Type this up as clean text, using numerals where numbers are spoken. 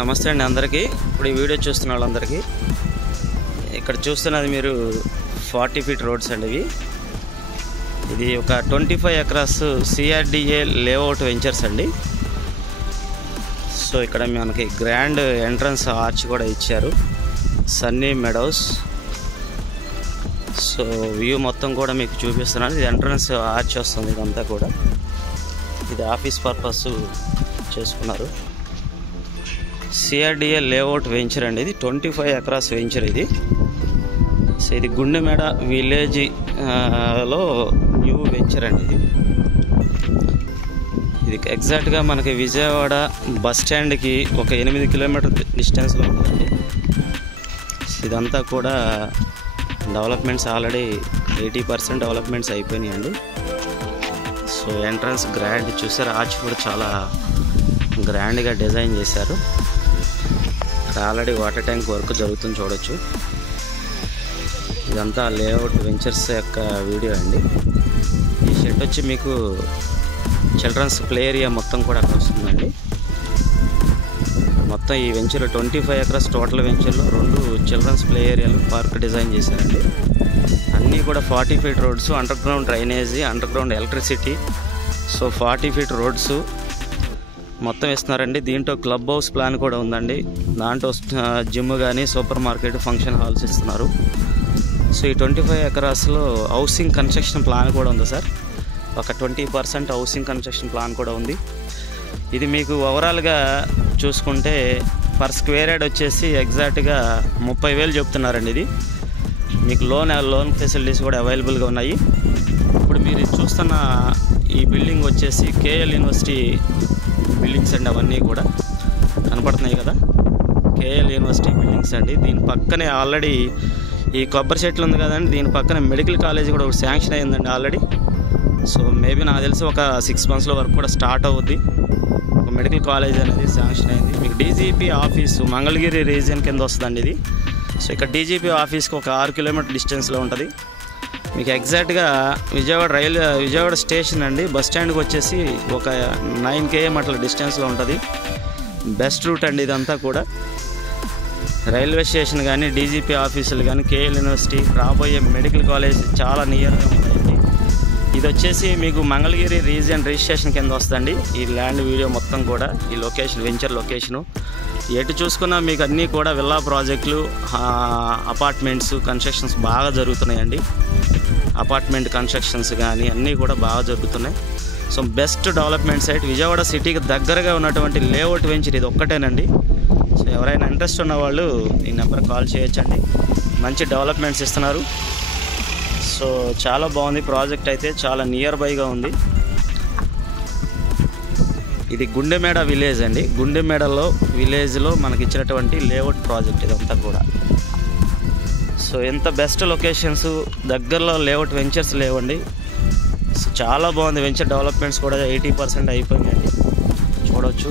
నమస్తే అండి అందరికీ. ఇప్పుడు ఈ వీడియో చూస్తున్న వాళ్ళందరికీ, ఇక్కడ చూస్తున్నది మీరు 40 ఫీట్ రోడ్స్ అండి. ఇది ఒక 25 ఎకరాస్ CRDA లేఅవుట్ వెంచర్స్ అండి. సో ఇక్కడ మనకి గ్రాండ్ ఎంట్రన్స్ ఆర్చ్ కూడా ఇచ్చారు, సన్నీ మెడోస్. సో వ్యూ మొత్తం కూడా మీకు చూపిస్తున్నాను. ఇది ఎంట్రన్స్ ఆర్చ్ వస్తుంది, ఇదంతా కూడా ఇది ఆఫీస్ పర్పస్ చేసుకున్నారు. CRDA లేఅవుట్ వెంచర్ అండి. ఇది 25 ఎకరాస్ వెంచర్ ఇది. సో ఇది గుండెమేడ విలేజ్ లో న్యూ వెంచర్ అండి. ఇది ఎగ్జాక్ట్గా మనకి విజయవాడ బస్ స్టాండ్కి ఒక 8 కిలోమీటర్ డిస్టెన్స్లో ఉంటుందండి. ఇదంతా కూడా డెవలప్మెంట్స్ ఆల్రెడీ 80% డెవలప్మెంట్స్ అయిపోయినాయండి. సో ఎంట్రన్స్ గ్రాండ్ చూసారు, ఆర్చ్ కూడా చాలా గ్రాండ్గా డిజైన్ చేశారు. ఇక్కడ ఆల్రెడీ వాటర్ ట్యాంక్ వర్క్ జరుగుతుంది, చూడొచ్చు. ఇదంతా లేఅవుట్ వెంచర్స్ యొక్క వీడియో అండి. ఈ షెడ్ వచ్చి మీకు చిల్డ్రన్స్ ప్లే ఏరియా మొత్తం కూడా అక్కడ వస్తుందండి. మొత్తం ఈ వెంచర్లో 25 ఎకరాస్ టోటల్ వెంచర్లో 2 చిల్డ్రన్స్ ప్లే ఏరియాలు పార్క్ డిజైన్ చేశారండి. అన్నీ కూడా 40 feet roads, under ground drainage, under ground electricity. So 40 feet roads మొత్తం ఇస్తున్నారండి. దీంట్లో క్లబ్ హౌస్ ప్లాన్ కూడా ఉందండి. దాంట్లో జిమ్ కానీ సూపర్ మార్కెట్, ఫంక్షన్ హాల్స్ ఇస్తున్నారు. సో ఈ 25 ఎకరాస్లో హౌసింగ్ కన్స్ట్రక్షన్ ప్లాన్ కూడా ఉంది సార్. ఒక 20% హౌసింగ్ కన్స్ట్రక్షన్ ప్లాన్ కూడా ఉంది. ఇది మీకు ఓవరాల్గా చూసుకుంటే పర్ స్క్వేర్ యార్డ్ వచ్చేసి ఎగ్జాక్ట్గా 30,000 చెప్తున్నారండి. ఇది మీకు లోన్ ఫెసిలిటీస్ కూడా అవైలబుల్గా ఉన్నాయి. ఇప్పుడు మీరు చూస్తున్న ఈ బిల్డింగ్ వచ్చేసి KL యూనివర్సిటీ బిల్డింగ్స్ అండి. అవన్నీ కూడా కనపడుతున్నాయి కదా, KL యూనివర్సిటీ బిల్డింగ్స్ అండి. దీని పక్కనే ఆల్రెడీ ఈ కొబ్బరి చెట్లు ఉంది కదండి, దీని పక్కన మెడికల్ కాలేజ్ కూడా ఒక శాంక్షన్ అయిందండి ఆల్రెడీ. సో మేబీ నాకు తెలిసి ఒక 6 monthsలో వర్క్ కూడా స్టార్ట్ అవుద్ది. ఒక మెడికల్ కాలేజ్ అనేది శాంక్షన్ అయింది. మీకు DGP ఆఫీసు మంగళగిరి రీజియన్ కింద వస్తుందండి ఇది. సో ఇక్కడ DGP ఆఫీస్కి ఒక 6 కిలోమీటర్ డిస్టెన్స్లో ఉంటుంది. మీకు ఎగ్జాక్ట్గా విజయవాడ స్టేషన్ అండి. బస్ స్టాండ్కి వచ్చేసి ఒక 9 km అట్లా డిస్టెన్స్లో ఉంటుంది. బెస్ట్ రూట్ అండి ఇదంతా కూడా. రైల్వే స్టేషన్ కానీ, DGP ఆఫీసులు కానీ, KL యూనివర్సిటీ, రాబోయే మెడికల్ కాలేజ్ చాలా నియర్గా ఉంటాయండి. ఇది వచ్చేసి మీకు మంగళగిరి రీజియన్ రిజిస్ట్రేషన్ కింద వస్తుందండి. ఈ ల్యాండ్ వీడియో మొత్తం కూడా ఈ లొకేషన్, వెంచర్ లొకేషను ఎటు చూసుకున్నా మీకు అన్నీ కూడా విల్లా ప్రాజెక్టులు, అపార్ట్మెంట్స్ కన్స్ట్రక్షన్స్ బాగా జరుగుతున్నాయండి. అపార్ట్మెంట్ కన్స్ట్రక్షన్స్ కానీ అన్నీ కూడా బాగా జరుగుతున్నాయి. So best development site Vijayawada సిటీకి దగ్గరగా ఉన్నటువంటి లేఅవుట్ వెంచర్ ఇది ఒక్కటేనండి. సో ఎవరైనా ఇంట్రెస్ట్ ఉన్న వాళ్ళు ఈ నెంబర్ కాల్ చేయొచ్చండి. మంచి డెవలప్మెంట్స్ ఇస్తున్నారు. సో చాలా బాగుంది ప్రాజెక్ట్, అయితే చాలా నియర్ బైగా ఉంది. ఇది గుండెమేడ విలేజ్ అండి. గుండెమేడలో విలేజ్లో మనకి ఇచ్చినటువంటి లేఅవుట్ ప్రాజెక్ట్ ఇదంతా కూడా. సో ఎంత బెస్ట్ లొకేషన్స్, దగ్గరలో లేఅవుట్ వెంచర్స్ లేవండి. సో చాలా బాగుంది. వెంచర్ డెవలప్మెంట్స్ కూడా 80% అయిపోయిందండి, చూడవచ్చు.